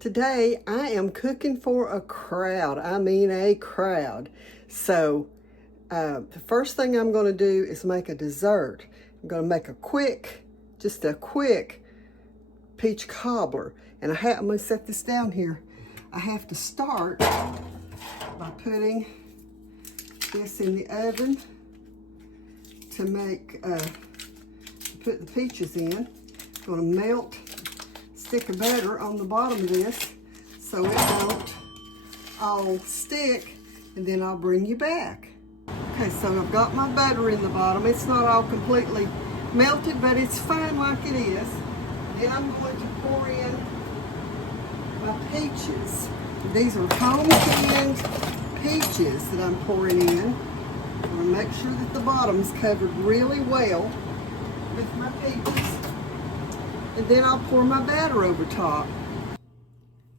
Today I am cooking for a crowd. I mean a crowd. So the first thing I'm going to do is make a dessert. I'm going to make just a quick peach cobbler. And I'm going to set this down here. I have to start by putting this in the oven to put the peaches in. I'm going to melt stick of butter on the bottom of this so it won't all stick, and then I'll bring you back. Okay, so I've got my butter in the bottom. It's not all completely melted, but it's fine like it is. Then I'm going to pour in my peaches. These are home-canned peaches that I'm pouring in. I'm going to make sure that the bottom's covered really well with my peaches. And then I'll pour my batter over top.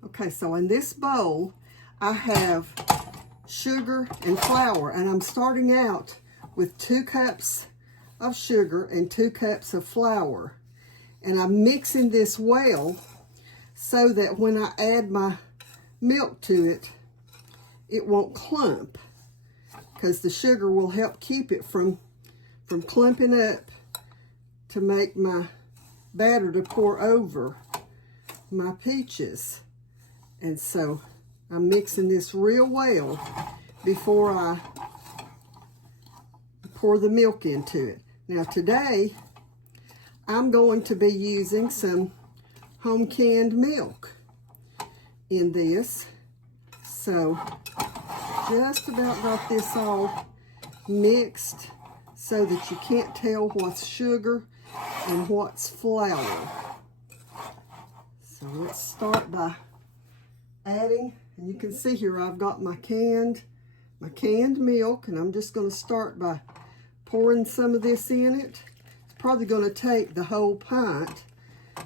Okay, so in this bowl, I have sugar and flour, and I'm starting out with 2 cups of sugar and 2 cups of flour. And I'm mixing this well so that when I add my milk to it, it won't clump, because the sugar will help keep it from clumping up to make my batter to pour over my peaches. And so I'm mixing this real well before I pour the milk into it. Now today I'm going to be using some home canned milk in this. So just about got this all mixed so that you can't tell what's sugar and what's flour. So let's start by adding, and you can see here I've got my canned milk, and I'm just going to start by pouring some of this in it. It's probably going to take the whole pint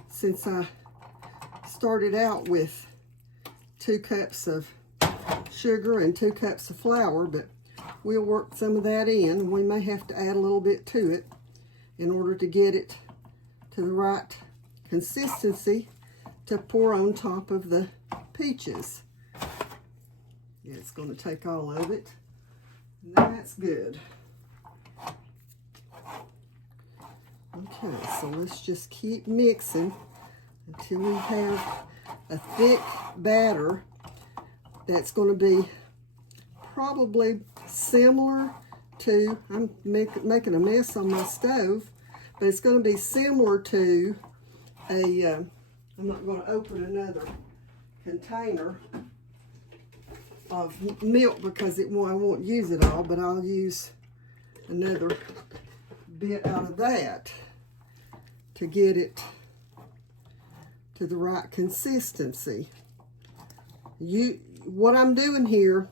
since I started out with 2 cups of sugar and 2 cups of flour, but we'll work some of that in. We may have to add a little bit to it in order to get it to the right consistency to pour on top of the peaches. Yeah, it's going to take all of it. That's good. Okay, so let's just keep mixing until we have a thick batter that's going to be probably similar to, I'm making a mess on my stove, but it's going to be similar to I'm not going to open another container of milk because I won't use it all, but I'll use another bit out of that to get it to the right consistency. What I'm doing here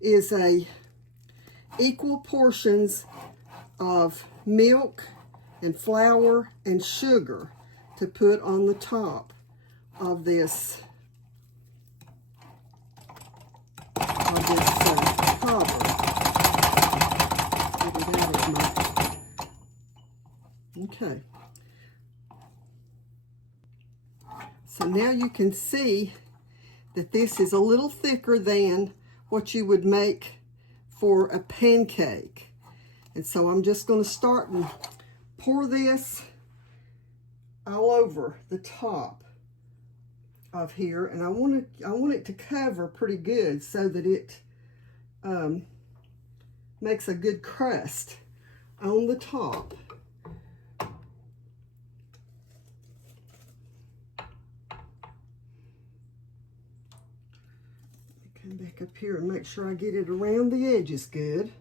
is equal portions of milk and flour and sugar to put on the top of this cobbler. Okay. So now you can see that this is a little thicker than what you would make for a pancake. And so I'm just going to start and pour this all over the top of here, and I want it to cover pretty good so that it makes a good crust on the top. Come back up here and make sure I get it around the edges good.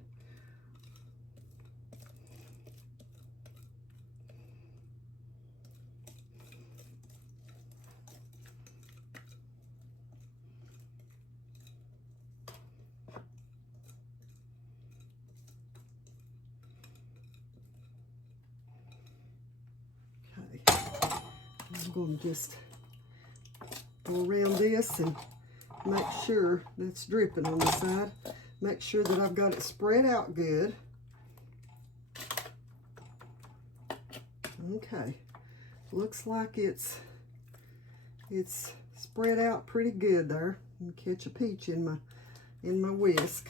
I'm going to just go around this and make sure that's dripping on the side. Make sure that I've got it spread out good. Okay, looks like it's spread out pretty good there. Let me catch a peach in my whisk.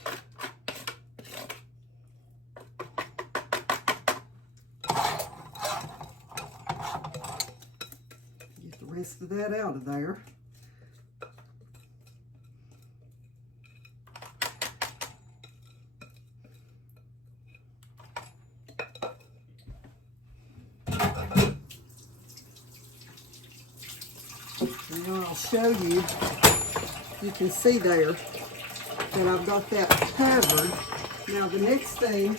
Get the rest of that out of there. Now I'll show you. You can see there that I've got that covered. Now the next thing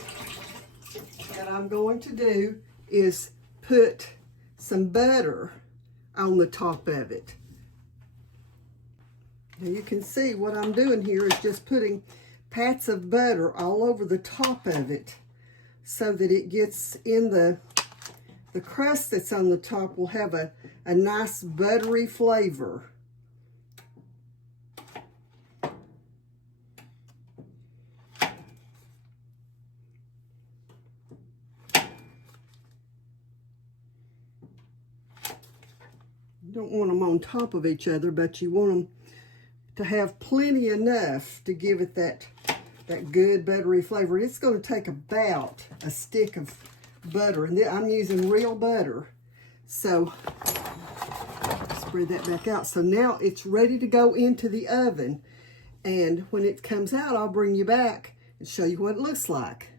that I'm going to do is put some butter on the top of it. Now you can see what I'm doing here is just putting pats of butter all over the top of it so that it gets in the crust that's on the top will have a nice buttery flavor. You don't want them on top of each other, but you want them to have plenty enough to give it that good buttery flavor. It's going to take about a stick of butter, and I'm using real butter. So spread that back out. So now it's ready to go into the oven, and when it comes out, I'll bring you back and show you what it looks like.